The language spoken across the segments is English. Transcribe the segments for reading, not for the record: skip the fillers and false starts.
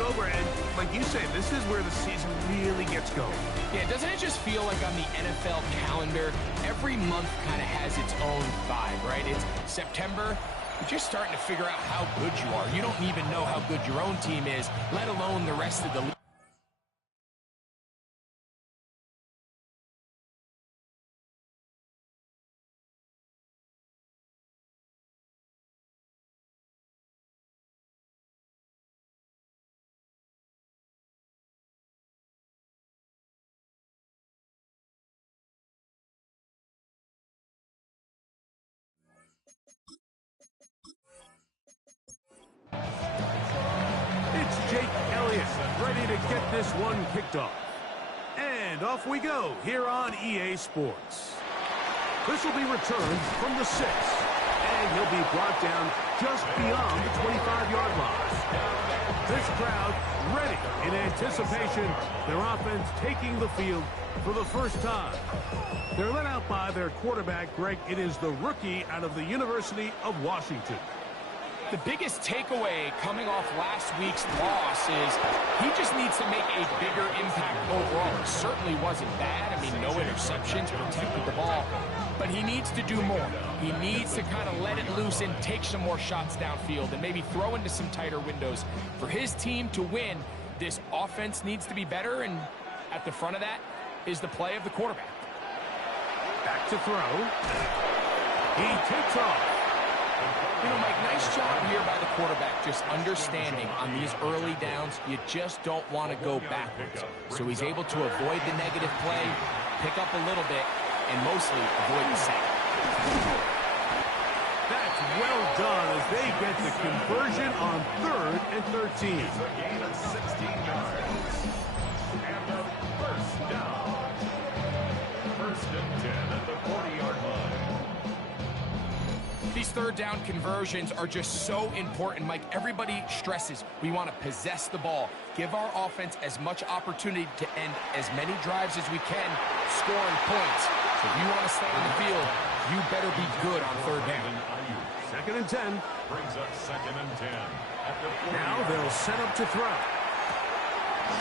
over, and like you say, this is where the season really gets going. Yeah, doesn't it just feel like on the NFL calendar, every month kind of has its own vibe, right? It's September, you're just starting to figure out how good you are. You don't even know how good your own team is, let alone the rest of the league. It's Jake Elliott ready to get this one kicked off. And off we go here on EA Sports. This will be returned from the 6. And he'll be brought down just beyond the 25-yard line. This crowd ready in anticipation. Their offense taking the field for the first time. They're led out by their quarterback, Greg. It is the rookie out of the University of Washington. The biggest takeaway coming off last week's loss is he just needs to make a bigger impact overall. It certainly wasn't bad. I mean, no interceptions, protected the ball. But he needs to do more. He needs to kind of let it loose and take some more shots downfield and maybe throw into some tighter windows. For his team to win, this offense needs to be better, and at the front of that is the play of the quarterback. Back to throw. He takes off. You know, Mike, nice job here by the quarterback, just understanding on these early downs, you just don't want to go backwards. So he's able to avoid the negative play, pick up a little bit, and mostly avoid the sack. That's well done as they get the conversion on 3rd and 13. Gain of 16 yards. And a first down. 1st and 10 at the 40-yard line. These 3rd down conversions are just so important, Mike. Everybody stresses we want to possess the ball, give our offense as much opportunity to end as many drives as we can, scoring points. So if you want to stay on the field, you better be good on 3rd down. 2nd and 10. Brings up 2nd and 10. Now they'll set up to throw.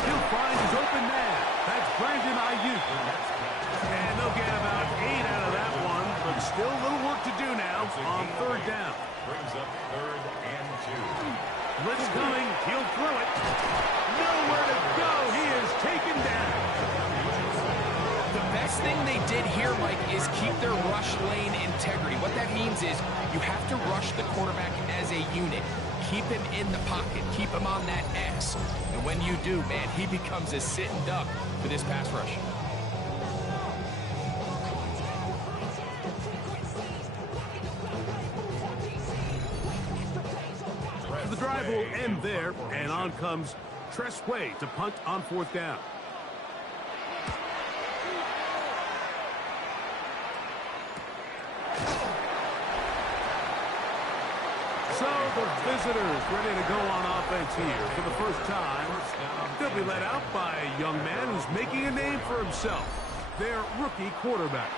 He'll find his open man. That's Brandon Ayuk. And they'll get about 8 out of that one, but still a little work to do now on 3rd down. Brings up 3rd and 2. Blitz coming. He'll throw it. Nowhere to go. He is taken down. The best thing they did here, Mike, is keep their rush lane integrity. What that means is you have to rush the quarterback as a unit. Keep him in the pocket. Keep him on that X. And when you do, man, he becomes a sitting duck for this pass rush. The drive will end there, and on comes Tress Way to punt on 4th down. So the visitors ready to go on offense here for the first time. They'll be led out by a young man who's making a name for himself, their rookie quarterback.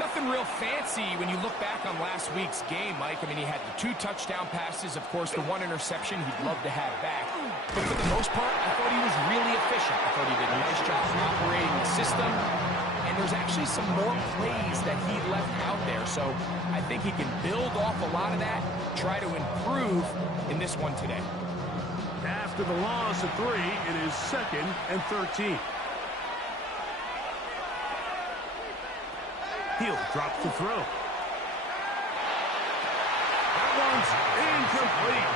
Nothing real fancy when you look back on last week's game, Mike. I mean, he had the 2 touchdown passes, of course, the 1 interception he'd love to have back. But for the most part, I thought he was really efficient. I thought he did a nice job operating the system. And there's actually some more plays that he left out there. So I think he can build off a lot of that, try to improve in this one today. After the loss of 3, it is 2nd and 13. He'll drop to throw. That one's incomplete.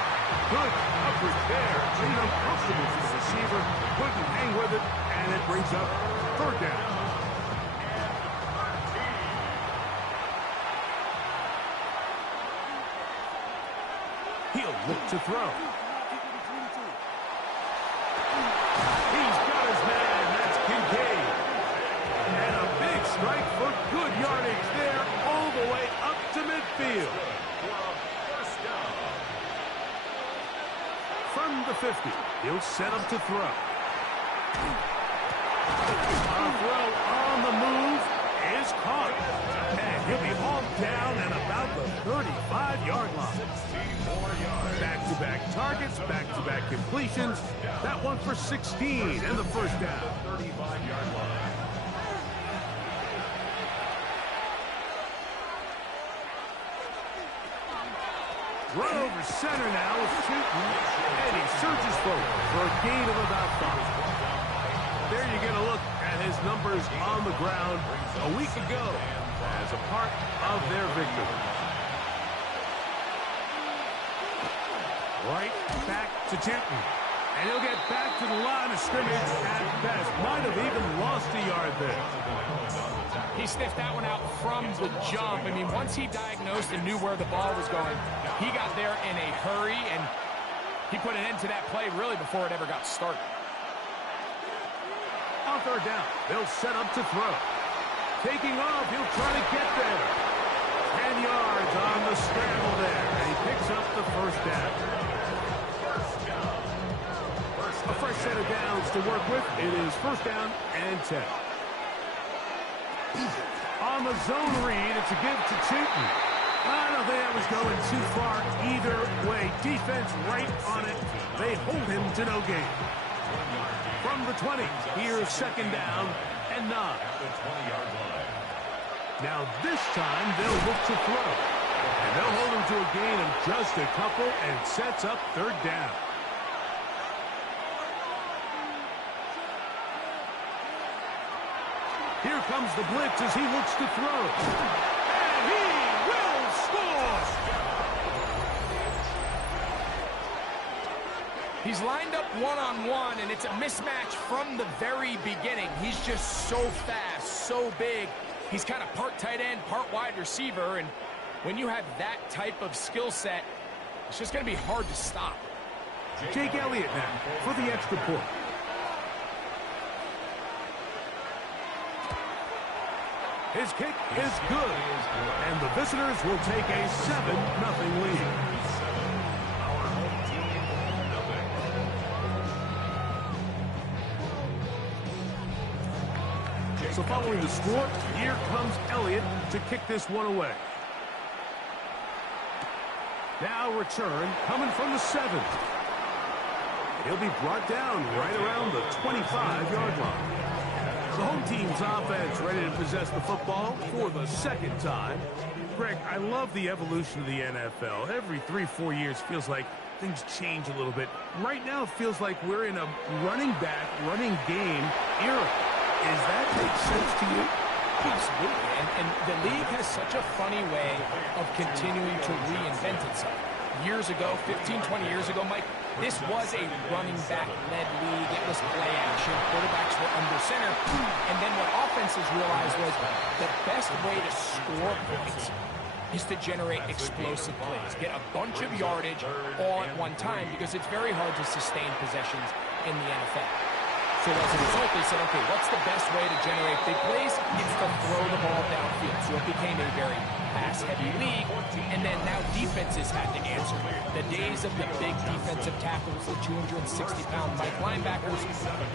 Good coverage there. Made uncomfortable for the receiver. Couldn't hang with it, and it brings up 3rd down. He'll look to throw. He's got his man. That's Kincaid. And a big strike for good yardage there all the way up to midfield. From the 50, he'll set up to throw. A throw on the move, is caught. And he'll be hauled down and about the 35-yard line. 64 yards. Back-to-back targets, back-to-back completions. That one for 16 and the first down. 35-yard line. Run over center now is Chooton, and he surges forward for a gain of about 5. There you get a look at his numbers on the ground a week ago as a part of their victory. Right back to Chooton, and he'll get back to the line of scrimmage at best. Might have even lost a yard there. He sniffed that one out from the jump. I mean, once he diagnosed and knew where the ball was going, he got there in a hurry, and he put an end to that play really before it ever got started. On third down, they'll set up to throw. Taking off, he'll try to get there. 10 yards on the scramble there, and he picks up the first down. A fresh set of downs to work with. It is first down and 10. On the zone read, it's a give to Chooton. I don't think that was going too far either way. Defense right on it. They hold him to no gain. From the 20, here's second down and 9. Now this time they'll look to throw. And they'll hold him to a gain of just a couple, and sets up third down. Here comes the blitz as he looks to throw. And he will score! He's lined up one-on-one, and it's a mismatch from the very beginning. He's just so fast, so big. He's kind of part tight end, part wide receiver, and when you have that type of skill set, it's just going to be hard to stop. Jake Elliott now for the extra point. His kick is good, and the visitors will take a 7-0 lead. So following the score, here comes Elliott to kick this one away. Now return coming from the 7. He'll be brought down right around the 25-yard line. The home team's offense ready to possess the football for the second time. Greg, I love the evolution of the NFL. Every 3-4 years feels like things change a little bit. Right now it feels like we're in a running back, running game era. Does that make sense to you? Absolutely. And the league has such a funny way of continuing to reinvent itself. Years ago, 15, 20 years ago, Mike, this was a running back-led league. It was play action. Quarterbacks were under center. And then what offenses realized was the best way to score points is to generate explosive plays. Get a bunch of yardage all at one time, because it's very hard to sustain possessions in the NFL. So as a result, they said, okay, what's the best way to generate big plays? It's to throw the ball downfield. So it became a very pass-heavy league. And then now defenses had to answer. The days of the big defensive tackles, the 260-pound Mike linebackers,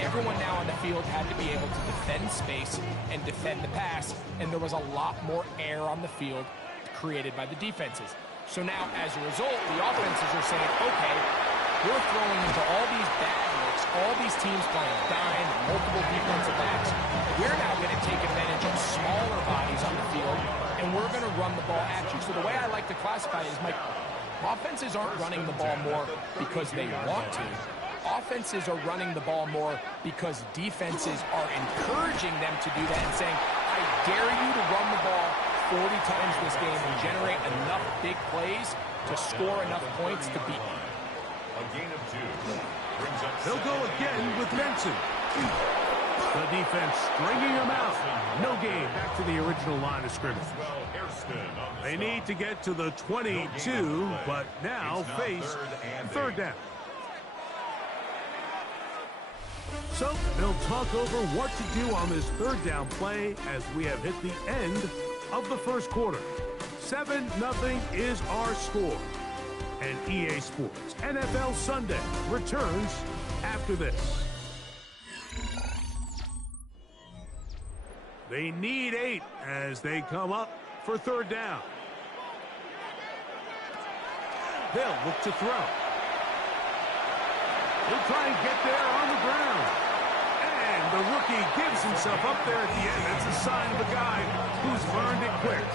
everyone now on the field had to be able to defend space and defend the pass. And there was a lot more air on the field created by the defenses. So now, as a result, the offenses are saying, okay, we're throwing into all these bad looks, all these teams playing dime, multiple defensive backs. We're now going to take advantage of smaller bodies on the field, and we're going to run the ball at you. So the way I like to classify it is, Mike, offenses aren't running the ball more because they want to. Offenses are running the ball more because defenses are encouraging them to do that and saying, I dare you to run the ball 40 times this game and generate enough big plays to score enough points to beat you. A gain of 2 brings up. They'll go again with Benson. The defense stringing him out. No gain. Back to the original line of scrimmage. They need to get to the 22, but now face third down. So they'll talk over what to do on this third down play as we have hit the end of the first quarter. 7-0 is our score. And EA Sports NFL Sunday returns after this. They need 8 as they come up for third down. They'll look to throw. He'll try and get there on the ground. And the rookie gives himself up there at the end. That's a sign of a guy who's learned it quick.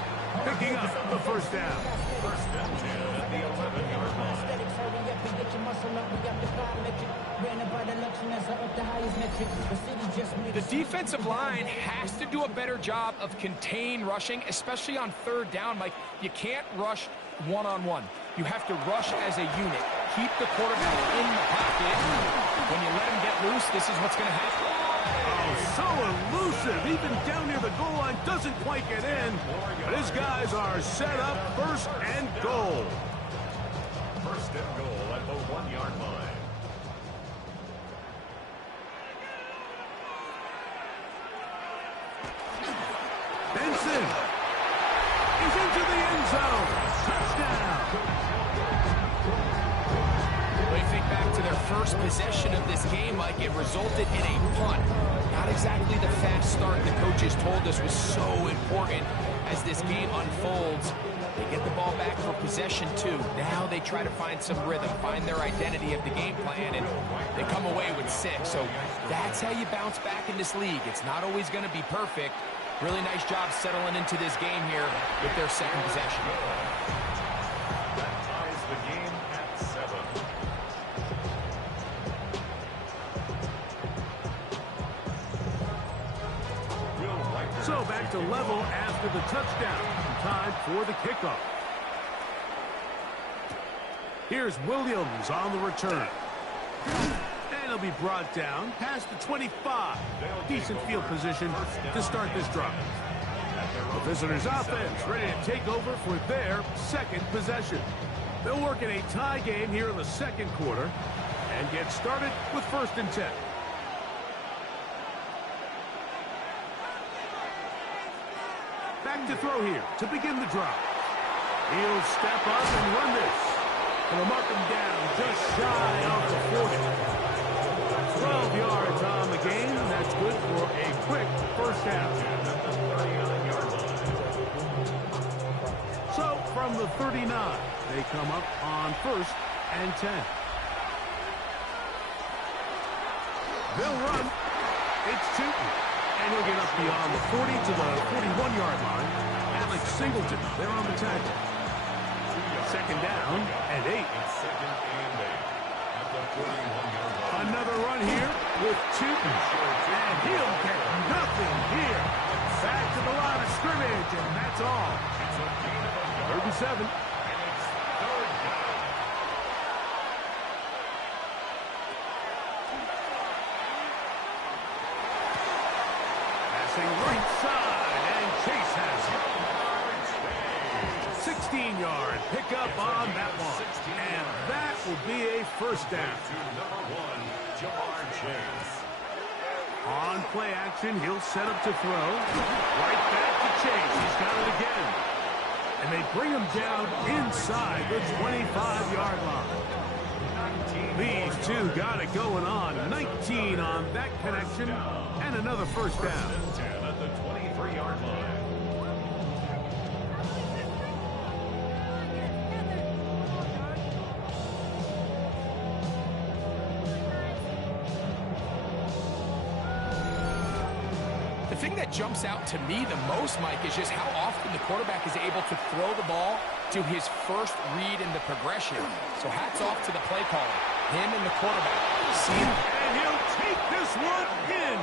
Picking up the first down. First and 10 at the 11-yard line. The defensive line has to do a better job of contain rushing, especially on third down. Like, you can't rush one-on-one. You have to rush as a unit. Keep the quarterback in the pocket. When you let him get loose, this is what's going to happen. Oh, so elusive. Even down near the goal line, doesn't quite get in. But his guys are set up first and goal. First and goal at the 1-yard line. Benson is into the end zone. Touchdown. When you think back to their first possession of this game, Mike, it resulted in a punt. Not exactly the fast start the coaches told us was so important as this game unfolds. They get the ball back for possession 2. Now they try to find some rhythm, find their identity of the game plan, and they come away with 6. So that's how you bounce back in this league. It's not always going to be perfect. Really nice job settling into this game here with their second possession. That ties the game at 7. So back to level after the touchdown. Time for the kickoff. Here's Williams on the return. And he'll be brought down past the 25. Decent field position to start this drive. The visitors' offense ready to take over for their second possession. They'll work in a tie game here in the second quarter and get started with first and 10. Back to throw here to begin the drive. He'll step up and run this. And they'll mark him down just shy of the 40. 12 yards on the game. That's good for a quick first down. So from the 39, they come up on first and 10. They'll run. It's Tootin. And he'll get up beyond the 40 to the 41-yard line. Alex Singleton, they're on the tackle. Second down and 8. Another run here with Tootin. And he'll get nothing here. Back to the line of scrimmage, and that's all. 3rd and 7. Right side, and Chase has it. 16-yard pickup on that one. And that will be a first down. On play action, he'll set up to throw. Right back to Chase. He's got it again. And they bring him down inside the 25-yard line. These two got it going on. 19 on that connection. And another first down. 10 at the 23-yard line. The thing that jumps out to me the most, Mike, is just how often the quarterback is able to throw the ball to his first read in the progression. So hats off to the play caller. Him and the quarterback. See him? And he'll take this one in.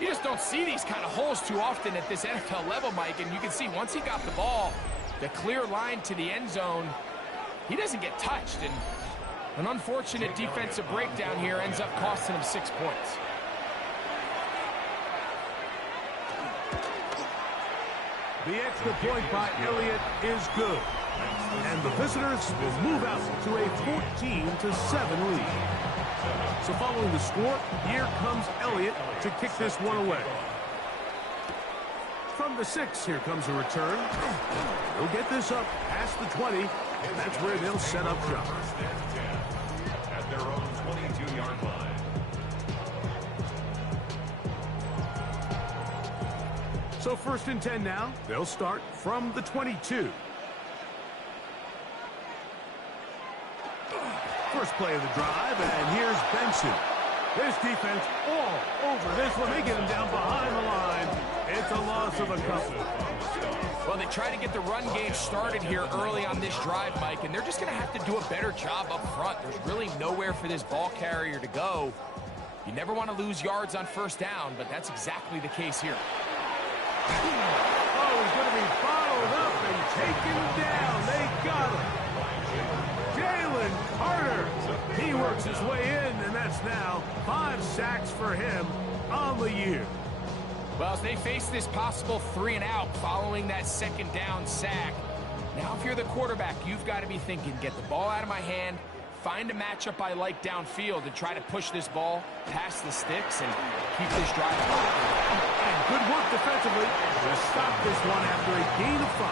You just don't see these kind of holes too often at this NFL level, Mike. And you can see once he got the ball, the clear line to the end zone, he doesn't get touched. And an unfortunate defensive breakdown here ends up costing him 6 points. The extra point by Elliott is good. And the visitors will move out to a 14-7 lead. So following the score, here comes Elliott to kick this one away. From the 6, here comes a return. They'll get this up past the 20, and that's where they'll set up shop. At their own 22-yard line. So 1st and 10 now. They'll start from the 22. First play of the drive, and here's Benson. This defense all over this one. They get him down behind the line. It's a loss of a couple. Well, they try to get the run game started here early on this drive, Mike, and they're just going to have to do a better job up front. There's really nowhere for this ball carrier to go. You never want to lose yards on 1st down, but that's exactly the case here. Oh, he's going to be followed up and taken down. They got him. Jalen Carter. He works his way in, and that's now 5 sacks for him on the year. Well, as they face this possible 3-and-out following that 2nd down sack, now if you're the quarterback, you've got to be thinking, get the ball out of my hand, find a matchup I like downfield and try to push this ball past the sticks and keep this drive going. And good work defensively to stop this one after a gain of 5,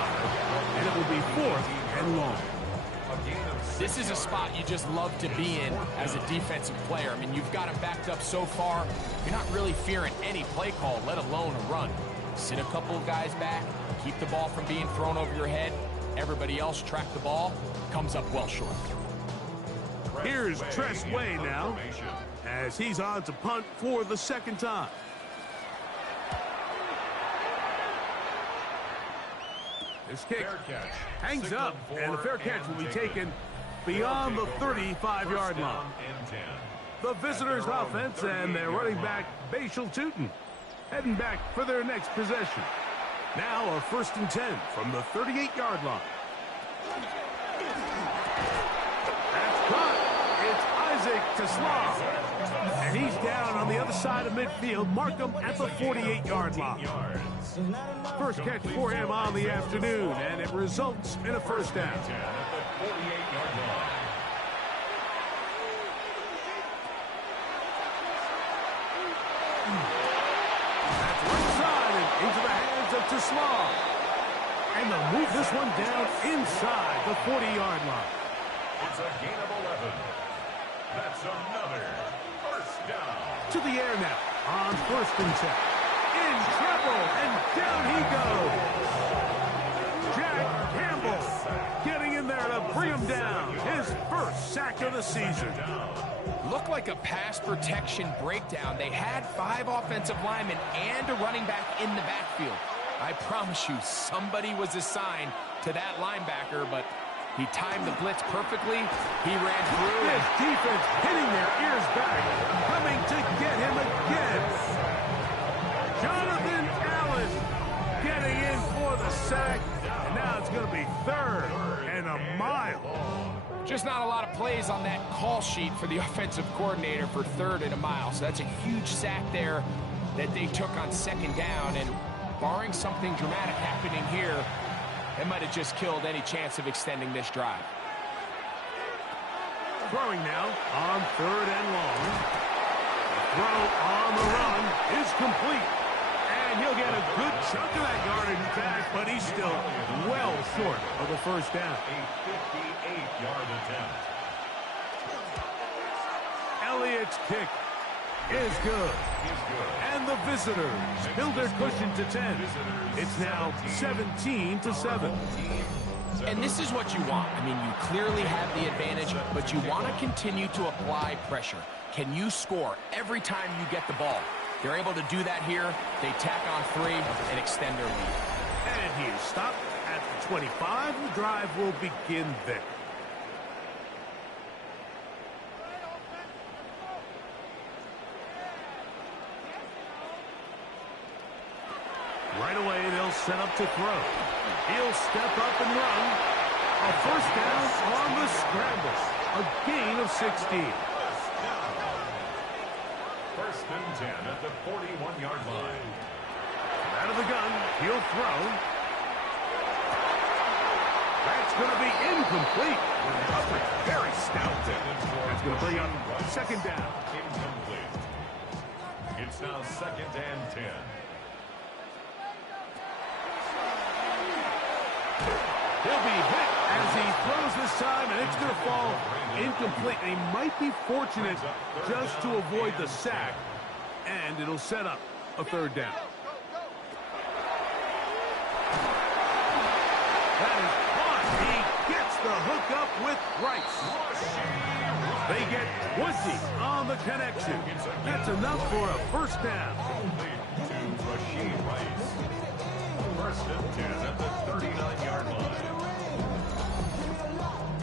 and it will be 4th and long. This is a spot you just love to be in as a defensive player. I mean, you've got him backed up so far, you're not really fearing any play call, let alone a run. Sit a couple of guys back, keep the ball from being thrown over your head. Everybody else track the ball, comes up well short. Here's Tress Way now, as he's on to punt for the 2nd time. This kick hangs up, and the fair catch will be taken beyond the 35-yard line. The visitors' offense and their running back, Bashal Tootin, heading back for their next possession. Now a 1st and 10 from the 38-yard line. That's caught. It's Isaac Tesla, and he's down on the other side of midfield. Mark him at the 48-yard line. First catch for him on the afternoon, and it results in a 1st down. That's right side and into the hands of Tesla. And they'll move this one down inside the 40-yard line. It's a gain of 11. That's another 1st down. To the air now on 1st and 10. In trouble, and down he goes. Jack Campbell getting in there to bring him down. His 1st sack of the season. Looked like a pass protection breakdown. They had 5 offensive linemen and a running back in the backfield. I promise you, somebody was assigned to that linebacker, but he timed the blitz perfectly. He ran through. This defense hitting their ears back, coming to get him again. Jonathan Allen getting in for the sack, and now it's going to be 3rd and a mile. Just not a lot of plays on that call sheet for the offensive coordinator for 3rd and a mile. So that's a huge sack there that they took on 2nd down. And barring something dramatic happening here, it might have just killed any chance of extending this drive. Throwing now on 3rd and long. The throw on the run is complete. And he'll get a good chunk of that yardage back, but he's still well short of the 1st down. A 58-yard attempt. Elliott's kick is good. And the visitors build their cushion to 10. It's now 17-7. And this is what you want. I mean, you clearly have the advantage, but you want to continue to apply pressure. Can you score every time you get the ball? They're able to do that here. They tack on 3 and extend their lead. And he is stopped at the 25. The drive will begin there. Right away, they'll set up to throw. He'll step up and run. A 1st down on the scramble. A gain of 16. 1st and 10 at the 41-yard line. Out of the gun, he'll throw. That's going to be incomplete. Very stout. That's going to bring up 2nd down. Incomplete. It's now 2nd and 10. He'll be hit as he throws this time, and it's going to fall incomplete. And he might be fortunate just to avoid the sack, and it'll set up a 3rd down. break up with Rice. They get Weezy on the connection. That's enough for a first down. First and 10 at the 39-yard line.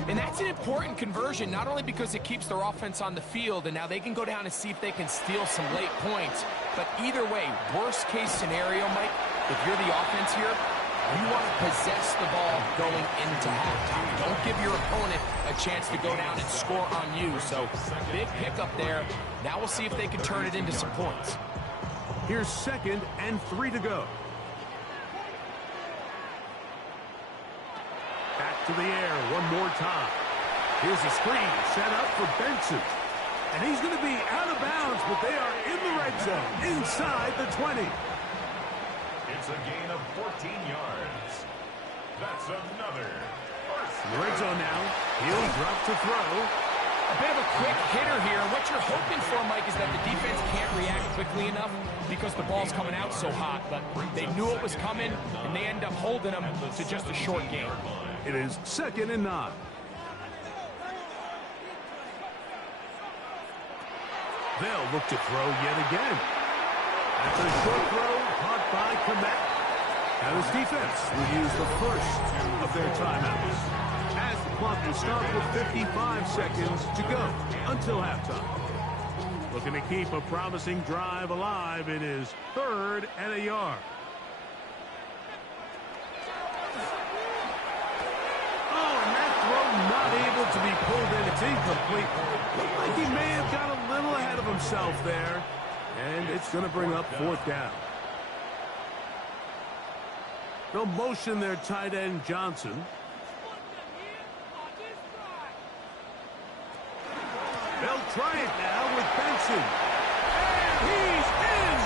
And that's an important conversion, not only because it keeps their offense on the field, and now they can go down and see if they can steal some late points. But either way, worst case scenario, Mike, if you're the offense here, you want to possess the ball going into halftime. Don't give your opponent a chance to go down and score on you. So big pickup there. Now we'll see if they can turn it into some points. Here's 2nd and 3 to go. Back to the air one more time. Here's a screen set up for Benson. And he's going to be out of bounds, but they are in the red zone, inside the 20. It's a gain of 14 yards. That's another first. In the red zone now. He'll drop to throw. A bit of a quick hitter here. What you're hoping for, Mike, is that the defense can't react quickly enough because the ball's coming out so hot. But they knew it was coming, and they end up holding them to just a short gain. It is 2nd and 9. They'll look to throw yet again. That's a short throw, caught by Komet. Now this defense will use the first of their timeouts, as the clock will stop with 55 seconds to go until halftime. Looking to keep a promising drive alive. It is 3rd and a yard. Oh, and that throw not able to be pulled in. It's incomplete. Looked like he may have got a little ahead of himself there. And it's going to bring up 4th down. They'll motion their tight end, Johnson. They'll try it now with Benson. And he's in!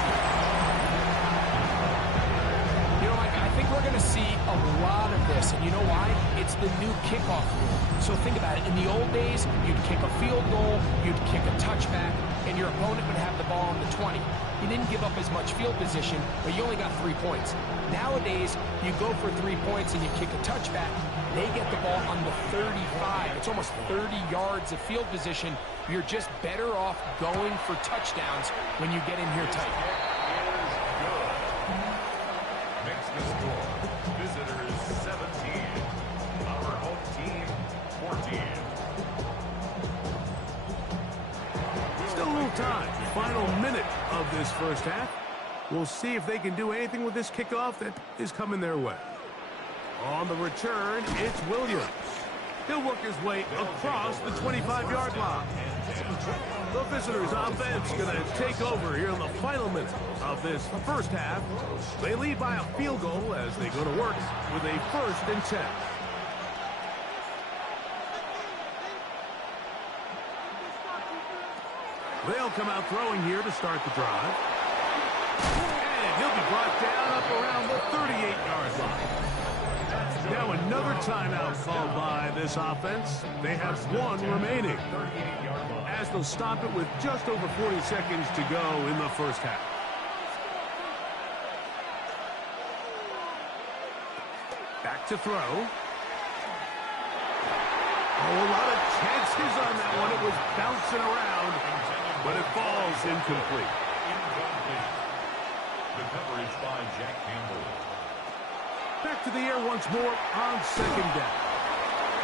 You know, I think we're going to see a lot of this. And you know why? It's the new kickoff rule. So think about it. In the old days, you'd kick a field goal, you'd kick a touchback, and your opponent would have the ball on the 20. You didn't give up as much field position, but you only got 3 points. Nowadays, you go for 3 points and you kick a touchback. They get the ball on the 35. It's almost 30 yards of field position. You're just better off going for touchdowns when you get in here tight. Makes the score. Visitors 17. Our home team 14. Still a little time. Final minute of this first half. We'll see if they can do anything with this kickoff that is coming their way. On the return, it's Williams. He'll work his way across the 25-yard line. The visitors' offense going to take over here in the final minute of this first half. They lead by a field goal as they go to work with a 1st and 10. They'll come out throwing here to start the drive. And he'll be brought down up around the 38-yard line. Now another timeout called by this offense. They have 1 remaining, as they'll stop it with just over 40 seconds to go in the first half. Back to throw. Oh, a lot of chances on that one. It was bouncing around, but it falls incomplete. The coverage by Jack Campbell. Back to the air once more on 2nd down.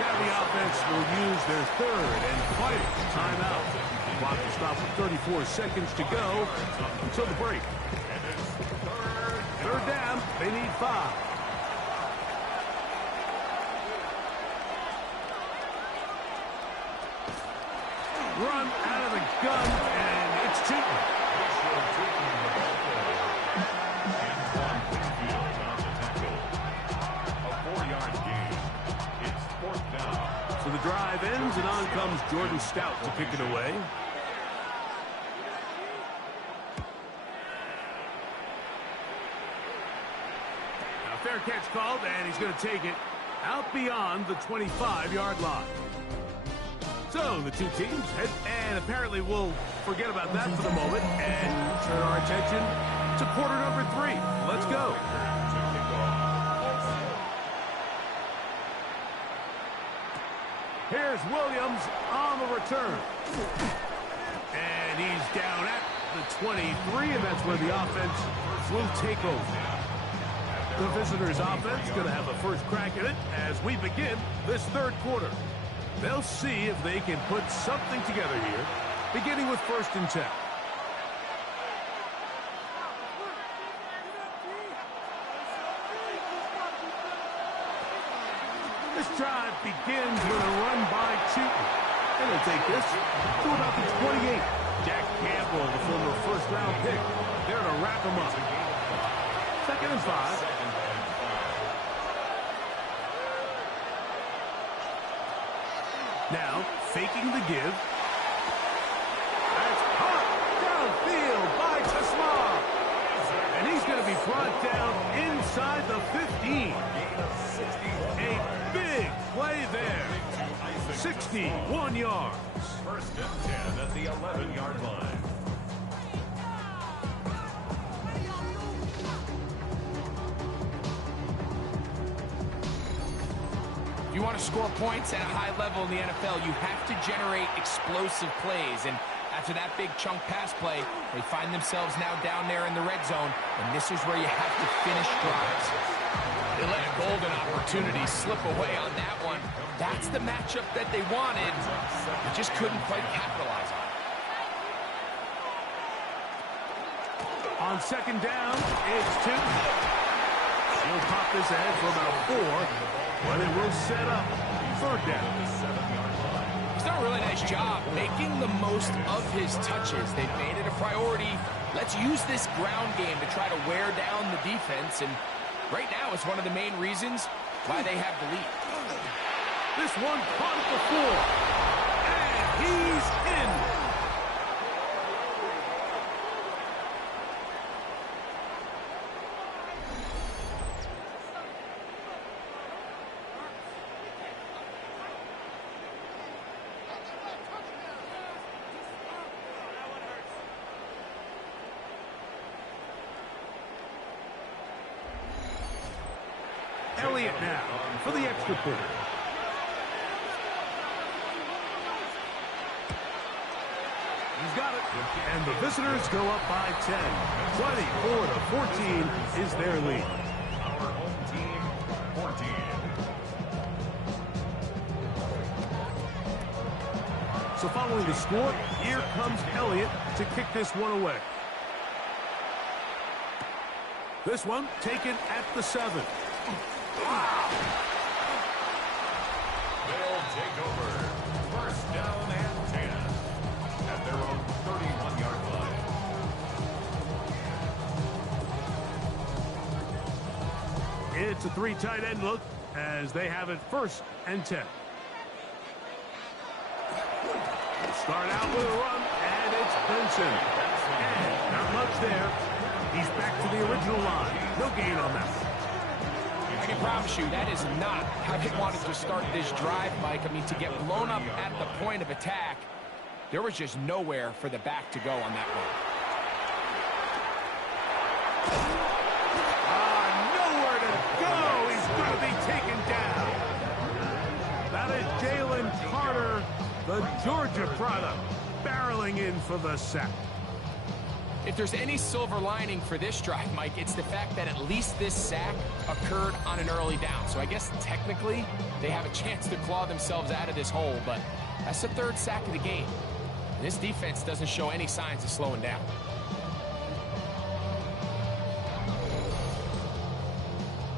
Now the offense will use their 3rd and final timeout. Clock will stop with 34 seconds to go until the break. And it's 3rd down. They need 5. Run out of the gun, and it's Cheaton. So the drive ends, and on comes Jordan Stout to kick it away. Now fair catch called, and he's going to take it out beyond the 25-yard line. So the two teams head, and apparently we'll forget about that for the moment and turn our attention to quarter number 3. Let's go. There's Williams on the return. And he's down at the 23, and that's where the offense will take over. The visitors' offense going to have the first crack at it as we begin this third quarter. They'll see if they can put something together here, beginning with 1st and 10. This drive begins with a run by Cheaton. And they'll take this to about the 28. Jack Campbell, the former first-round pick, there to wrap him up. 2nd and 5. Now, faking the give. That's caught downfield by Tasman. And he's going to be brought down inside the 15. A big play there. 61 yards. 1st and 10 at the 11-yard line. If you want to score points at a high level in the NFL, you have to generate explosive plays. And after that big chunk pass play, they find themselves now down there in the red zone. And this is where you have to finish drives. They let a golden opportunity slip away on that one. That's the matchup that they wanted. They just couldn't quite capitalize on. On 2nd down, it's 2. He'll pop this ahead for about 4. But it will set up 3rd down. He's done a really nice job making the most of his touches. They've made it a priority. Let's use this ground game to try to wear down the defense. And right now, it's one of the main reasons why they have the lead. This one caught at the 4. And he's in. Elliott now for the extra point. He's got it. And the visitors go up by 10. 24-14 is their lead. Our home team, 14. So following the score, here comes Elliott to kick this one away. This one taken at the 7. They'll take over. 1st down and 10 at their own 31-yard line. It's a 3 tight end look as they have it 1st and 10. Start out with a run, and it's Benson. And not much there. He's back to the original line. No gain on that. I can promise you that is not how they wanted to start this drive, Mike. I mean, to get blown up at the point of attack, there was just nowhere for the back to go on that one. Nowhere to go. He's going to be taken down. That is Jalen Carter, the Georgia product, barreling in for the sack. If there's any silver lining for this drive, Mike, it's the fact that at least this sack occurred on an early down. So I guess technically they have a chance to claw themselves out of this hole, but that's the 3rd sack of the game. And this defense doesn't show any signs of slowing down.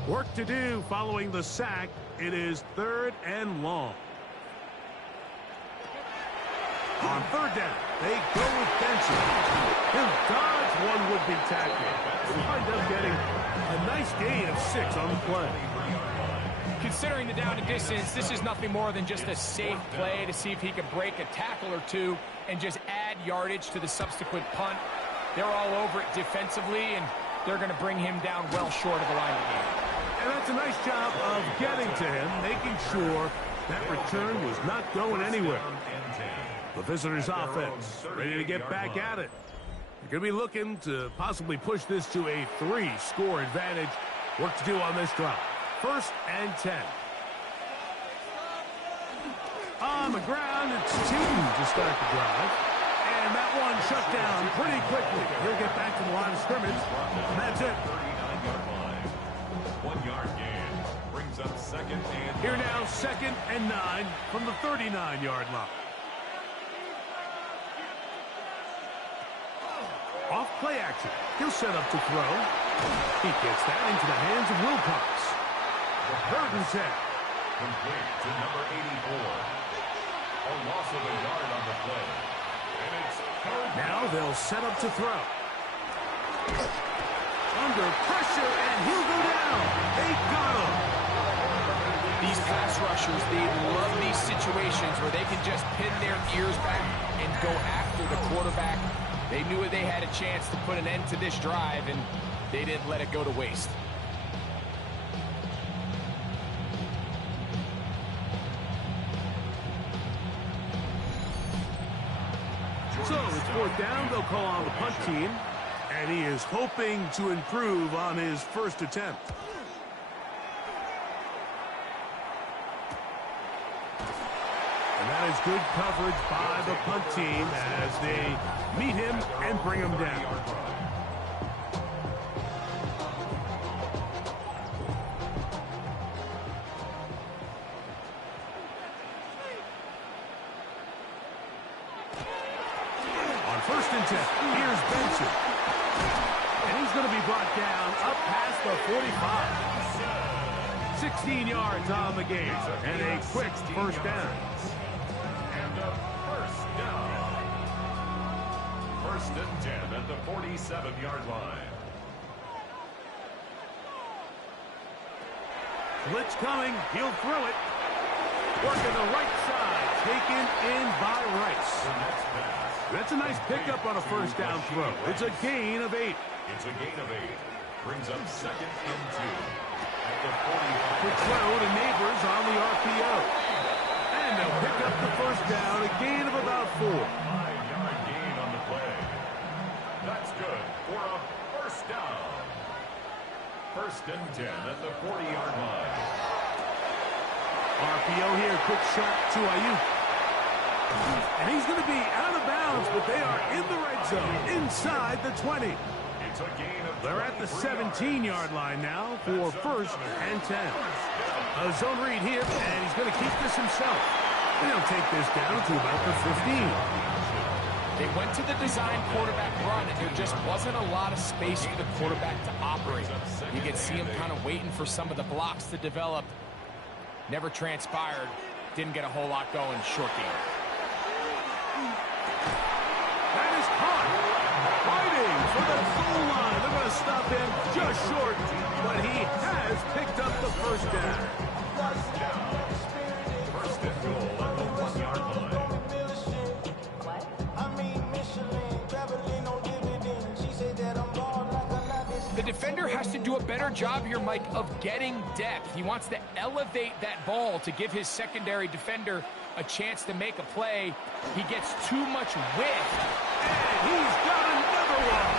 Work to do following the sack. It is 3rd and long. On 3rd down, they go with Benson. He'll dodge one would-be tackle. He'll wind up getting a nice gain of 6 on the play. Considering the down and distance, this is nothing more than just a safe play to see if he can break a tackle or two and just add yardage to the subsequent punt. They're all over it defensively, and they're going to bring him down well short of the line of the game. And that's a nice job of getting to him, making sure that return was not going anywhere. The visitors' offense ready to get back at it. They're going to be looking to possibly push this to a 3-score advantage. Work to do on this drive. 1st and 10. On the ground, it's Team to start the drive. And that one shut down pretty quickly. He'll get back to the line of scrimmage. And that's it. 39-yard line. 1 yard gain. Brings up second and... Here now, 2nd and 9 from the 39-yard line. Off play action. He'll set up to throw. He gets that into the hands of Wilcox. 3rd and 10. Complete to number 84. A loss of a yard on the play. And it's now they'll set up to throw. Under pressure, and he'll go down. They got him. These pass rushers, they love these situations where they can just pin their ears back and go after the quarterback. They knew they had a chance to put an end to this drive, and they didn't let it go to waste. So it's 4th down. They'll call on the punt team. And he is hoping to improve on his first attempt. And that is good coverage by the punt team as they meet him and bring him down. On 1st and 10, here's Benson. And he's going to be brought down up past the 45. 16 yards on the game and a quick first down. And a first down. 1st and 10 at the 47-yard line. Blitz coming. He'll throw it. Working the right side. Taken in by Rice. The next pass. That's a nice pickup on a first down throw. It's a gain of 8. It's a gain of 8. Brings up 2nd and 2. At the 45. Quick throw to Neighbors on the RPO. And they'll pick up the first down. A gain of about 4. 5-yard gain on the play. That's good for a first down. 1st and 10 at the 40-yard line. RPO here. Quick shot to Ayuk. And he's going to be out of bounds, but they are in the red zone, inside the 20. It's a gain of They're at the 17-yard line now for 1st and 10. A zone read here, and he's going to keep this himself. And he'll take this down to about the 15. They went to the design quarterback run, and there just wasn't a lot of space for the quarterback to operate. You could see him kind of waiting for some of the blocks to develop. Never transpired. Didn't get a whole lot going. Short game. That is caught. Fighting for the goal line. They're going to stop him just short, but he has picked up the first down. 1st and goal at the 1-yard line. The defender has to do a better job here, Mike, of getting depth. He wants to elevate that ball to give his secondary defender a chance to make a play. He gets too much width. And he's got another one.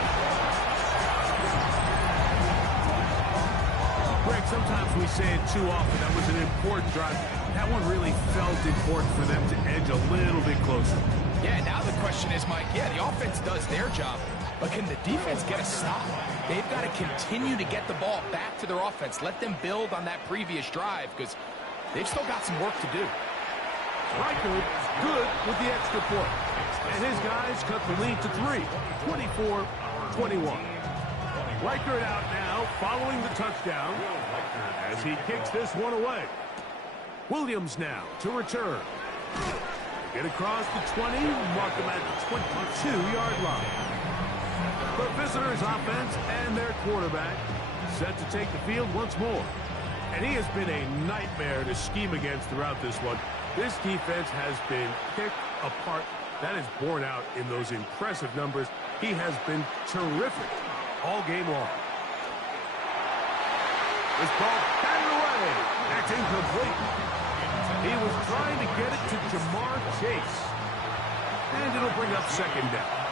Greg, sometimes we say it too often. That was an important drive. That one really felt important for them to edge a little bit closer. Yeah, now the question is, Mike, yeah, the offense does their job, but can the defense get a stop? They've got to continue to get the ball back to their offense. Let them build on that previous drive because they've still got some work to do. Riker good with the extra point. And his guys cut the lead to 3, 24-21. Riker out now following the touchdown as he kicks this one away. Williams now to return. Get across the 20, mark him at the 22-yard line. The visitors' offense and their quarterback set to take the field once more. And he has been a nightmare to scheme against throughout this one. This defense has been picked apart. That is borne out in those impressive numbers. He has been terrific all game long. This ball batted away. That's incomplete. He was trying to get it to Jamar Chase. And it'll bring up 2nd down.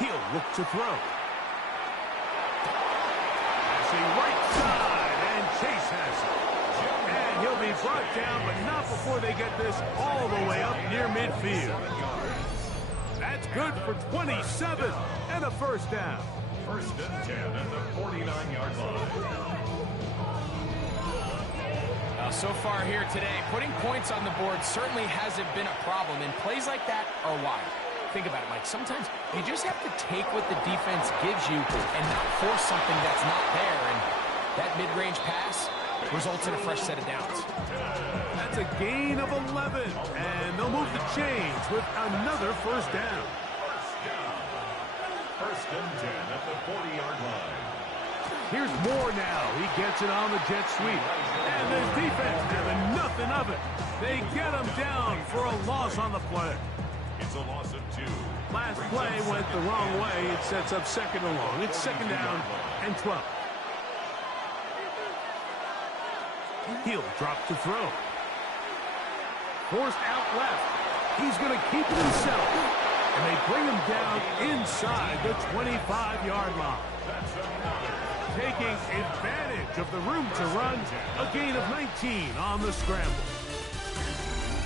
He'll look to throw. Passing right side, and Chase has it. brought down, but not before they get this all the way up near midfield. That's good for 27 and a first down. First and 10 at the 49-yard line. So far here today, putting points on the board certainly hasn't been a problem, and plays like that are wild. Think about it, Mike. Sometimes you just have to take what the defense gives you and not force something that's not there, and that mid-range pass results in a fresh set of downs. That's a gain of 11, and they'll move the chains with another first down. First and 10 at the 40-yard line. Here's Moore now. He gets it on the jet sweep. And this defense having nothing of it. They get him down for a loss on the play. It's a loss of 2. Last play went the wrong way. It sets up second and long. It's second down and 12. He'll drop to throw. Forced out left. He's going to keep it himself. And they bring him down inside the 25-yard line. Taking advantage of the room to run, a gain of 19 on the scramble.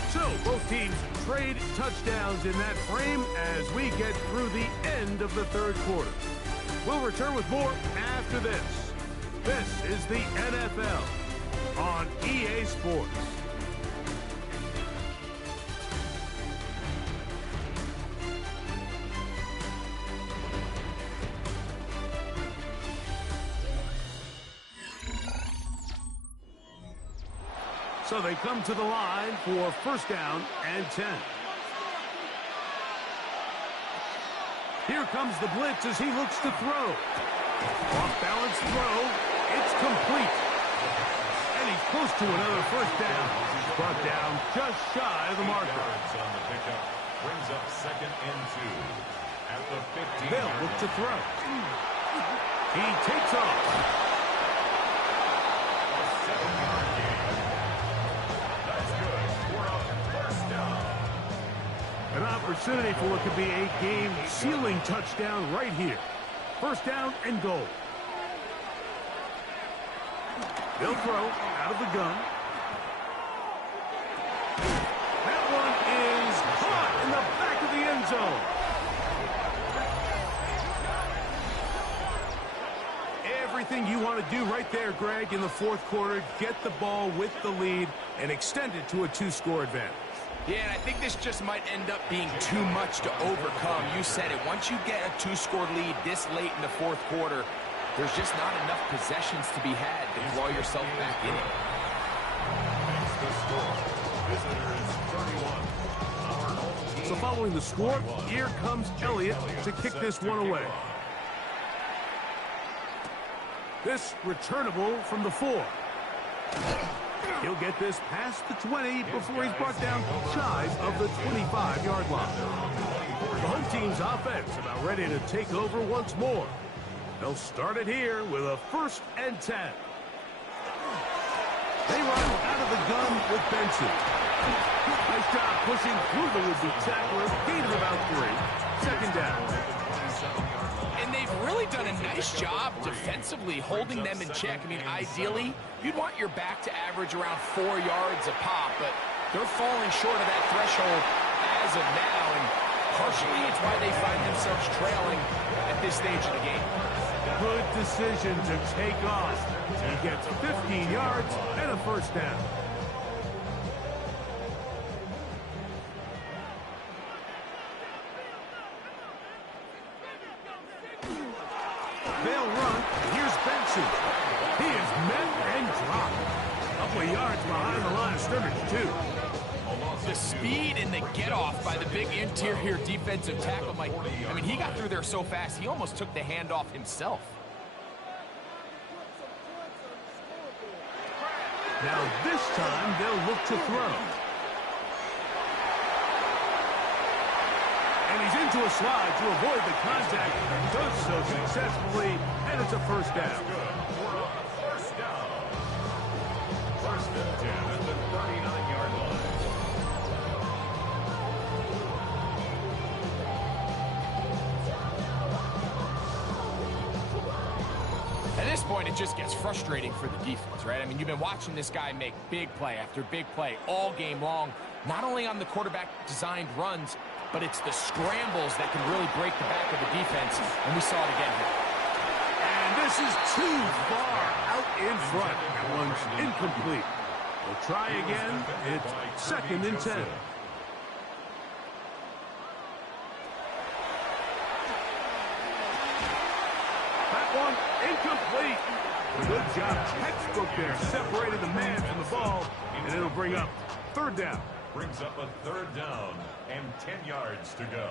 So both teams trade touchdowns in that frame as we get through the end of the third quarter. We'll return with more after this. This is the NFL on EA Sports. So they come to the line for first down and 10. Here comes the blitz as he looks to throw. Off-balance throw. It's complete. And he's close to another first down. He's brought down just shy of the marker. On the pickup brings up second and 2 at the 15. They'll look to throw. He takes off. A 7-yard gain. That's good for a first down. An opportunity for what could be a game-sealing touchdown right here. First down and goal. They'll throw out of the gun. That one is caught in the back of the end zone. Everything you want to do right there, Greg, in the fourth quarter. Get the ball with the lead and extend it to a 2-score advantage. Yeah, and I think this just might end up being too much to overcome. You said it. Once you get a 2-score lead this late in the fourth quarter, there's just not enough possessions to be had to claw yourself back in it. Makes the score. Visitors 31. Our home team. So following the score, here comes Elliott to kick this one away. This returnable from the 4. He'll get this past the 20 before he's brought down shy of the 25-yard line. The home team's offense about ready to take over once more. They'll start it here with a first and 10. They run out of the gun with Benson. Nice job pushing through the would-be tackler. Gain of about 3. Second down. And they've really done a nice job defensively holding them in check. I mean, ideally, you'd want your back to average around 4 yards a pop, but they're falling short of that threshold as of now, and partially it's why they find themselves trailing at this stage of the game. Good decision to take off. He gets 15 yards and a first down. They'll run. Here's Benson. He is met and dropped. A couple of yards behind the line of scrimmage, too. The speed and the get-off by the big interior defensive tackle, Mike. I mean, he got through there so fast, he almost took the handoff himself. Now this time, they'll look to throw. And he's into a slide to avoid the contact. Does so successfully, and it's a first down. First down. First and 10 at the 39-yard line. At this point, it just gets frustrating for the defense, right? I mean, you've been watching this guy make big play after big play all game long, not only on the quarterback-designed runs, but it's the scrambles that can really break the back of the defense, and we saw it again here. And this is too far out in front. That one's incomplete. We'll try again. It's 2nd and 10. That one incomplete. Good job. Textbook there. Separated the man from the ball, and it'll bring up 3rd down. Brings up a 3rd down and 10 yards to go.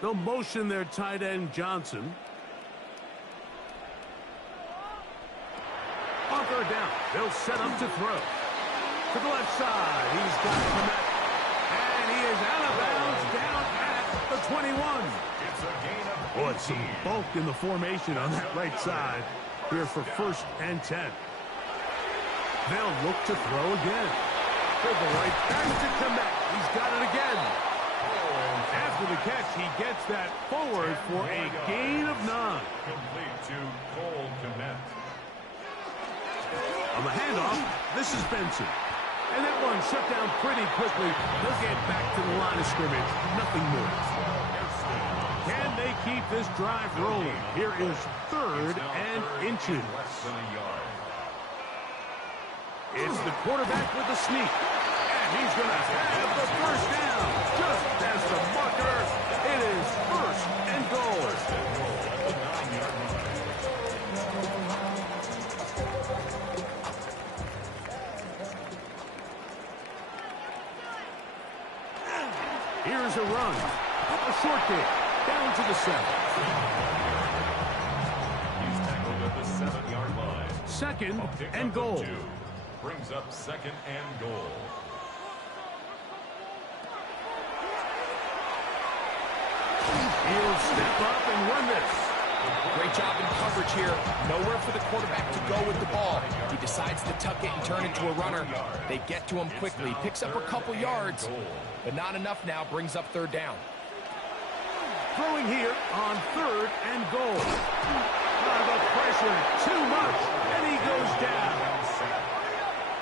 They'll motion their tight end, Johnson. On 3rd down, they'll set up to throw. To the left side, he's got Clement. And he is out of bounds down at the 21. It's a gain of 18. Boy, some bulk in the formation on that right side here for 1st and 10. They'll look to throw again. To the right, back to Clement. He's got it again. After the catch, he gets that forward for a gain of 9. Complete to Cole Clement. On the handoff, this is Benson. And that one shut down pretty quickly. They'll get back to the line of scrimmage. Nothing more. Can they keep this drive rolling? Here is 3rd and inches. It's the quarterback with the sneak. And he's going to have the 1st down. Just as the marker, it is 1st and goal. Here's a run. A short kick. Down to the 7. He's tackled at the 7-yard line. 2nd and goal. 2. Brings up 2nd and goal. He'll step up and run this. Great job in coverage here. Nowhere for the quarterback to go with the ball. He decides to tuck it and turn into a runner. They get to him quickly. Picks up a couple yards, but not enough now. Brings up 3rd down. Throwing here on 3rd and goal. The pressure, too much, and he goes down.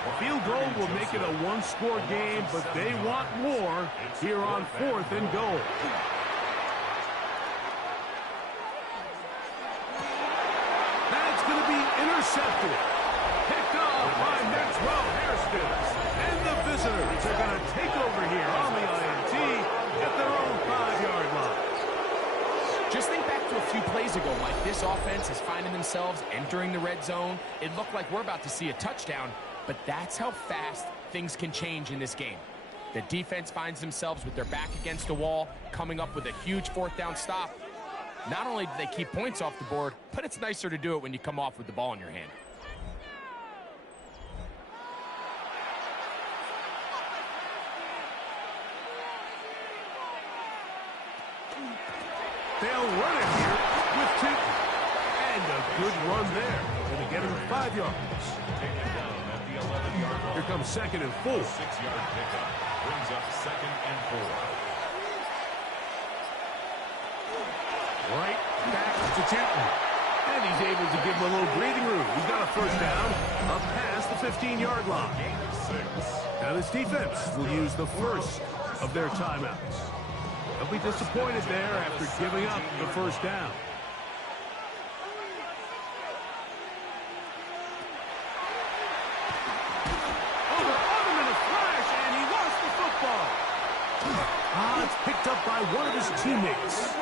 A field goal will make it a 1-score game, but they want more here on 4th and goal. That's going to be intercepted. Picked off by Maxwell Hairston. And the visitors are going to take over here on the INT at their own 5-yard line. Just think back to a few plays ago, Mike. This offense is finding themselves entering the red zone. It looked like we're about to see a touchdown, but that's how fast things can change in this game. The defense finds themselves with their back against the wall, coming up with a huge 4th down stop. Not only do they keep points off the board, but it's nicer to do it when you come off with the ball in your hand. They'll run it here with 2. And a good run there. Going to get him 5 yards. Here comes 2nd and 4. 6-yard pickup. Brings up 2nd and 4. Right back to Tipton. And he's able to give him a little breathing room. He's got a 1st down up past the 15-yard line. Gain of 6. Now this defense will use the first of their timeouts. They'll be disappointed there after giving up the 1st down. It's picked up by one of his teammates.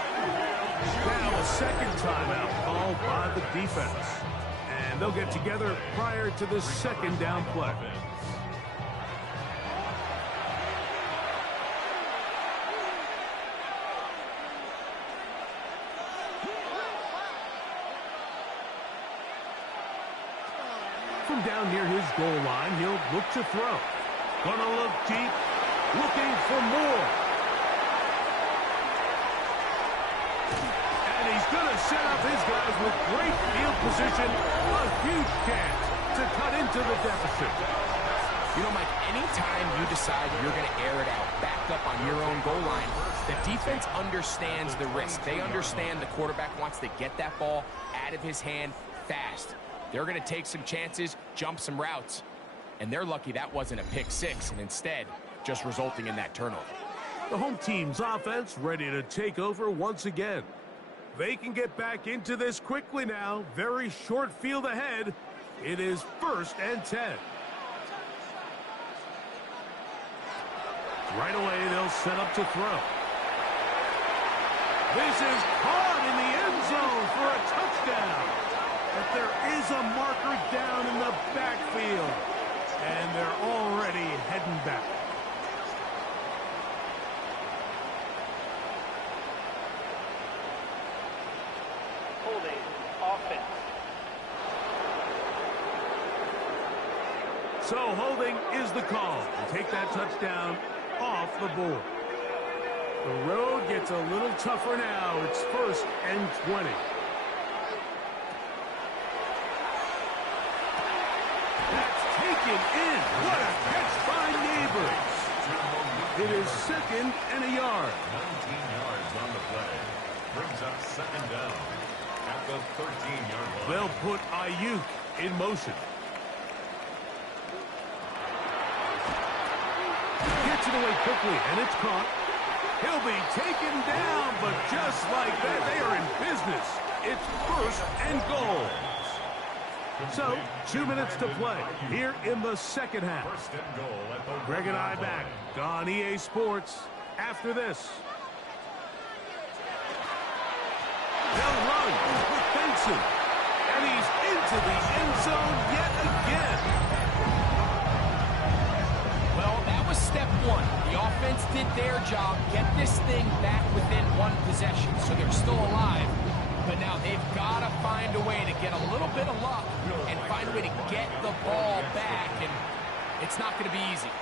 Now a 2nd timeout called by the defense. And they'll get together prior to the 2nd down play. From down near his goal line, he'll look to throw. Gonna look deep, looking for more. And he's gonna set up his guys with great field position. A huge chance to cut into the deficit. You know, Mike, anytime you decide you're going to air it out, backed up on your own goal line, the defense understands the risk. They understand the quarterback wants to get that ball out of his hand fast. They're going to take some chances, jump some routes. And they're lucky that wasn't a pick six, and instead, just resulting in that turnover. The home team's offense ready to take over once again. They can get back into this quickly now. Very short field ahead. It is 1st and 10. Right away, they'll set up to throw. This is caught in the end zone for a touchdown. But there is a marker down in the backfield. And they're already heading back. Holding offense. So holding is the call. Take that touchdown off the board. The road gets a little tougher now. It's 1st and 20. That's taken in. What a catch by Neighbors. It is 2nd and a yard. 19 yards on the play. Brings up 2nd down at the 13-yard line. They'll put Ayuk in motion. Gets it away quickly, and it's caught. He'll be taken down, but just like that, they are in business. It's 1st and goal. So, 2 minutes to play here in the second half. 1st and goal at the Greg and I back on EA Sports after this. They'll run with Benson, and he's into the end zone yet again. Well, that was step one. The offense did their job, get this thing back within one possession, so they're still alive. But now they've got to find a way to get a little bit of luck and find a way to get the ball back, and it's not going to be easy.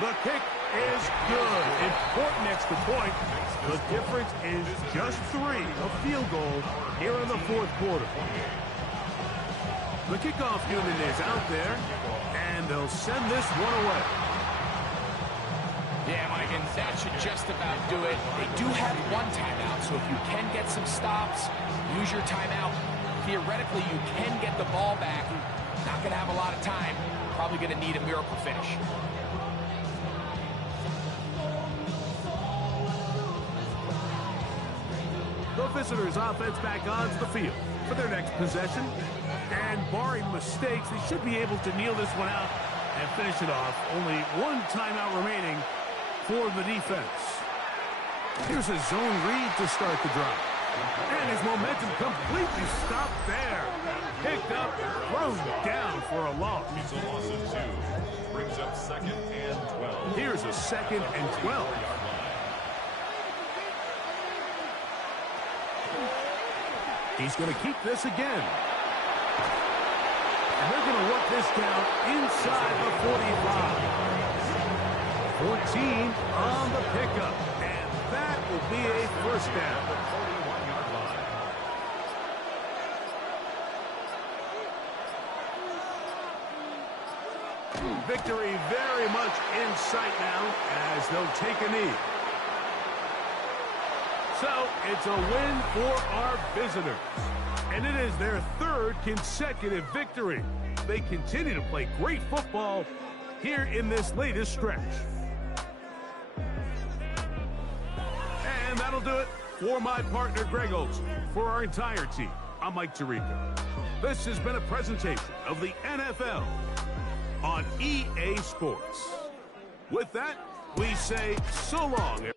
The kick is good. Important extra point. The difference is just 3, a field goal here in the 4th quarter. The kickoff unit is out there, and they'll send this one away. Yeah, Mike, and that should just about do it. They do have one timeout, so if you can get some stops, use your timeout. Theoretically, you can get the ball back. Not going to have a lot of time. Probably going to need a miracle finish. The visitors' offense back onto the field for their next possession. And barring mistakes, they should be able to kneel this one out and finish it off. Only one timeout remaining for the defense. Here's a zone read to start the drive. And his momentum completely stopped there. Picked up, thrown down for a loss. It's a loss of 2. Brings up 2nd and 12. Here's a 2nd and 12. He's going to keep this again. And they're going to work this down inside the 45. 14 on the pickup. And that will be a 1st down. Victory very much in sight now as they'll take a knee. So, it's a win for our visitors. And it is their 3rd consecutive victory. They continue to play great football here in this latest stretch. And that'll do it for my partner, Greg Olson. For our entire team, I'm Mike Tirico. This has been a presentation of the NFL on EA Sports. With that, we say so long.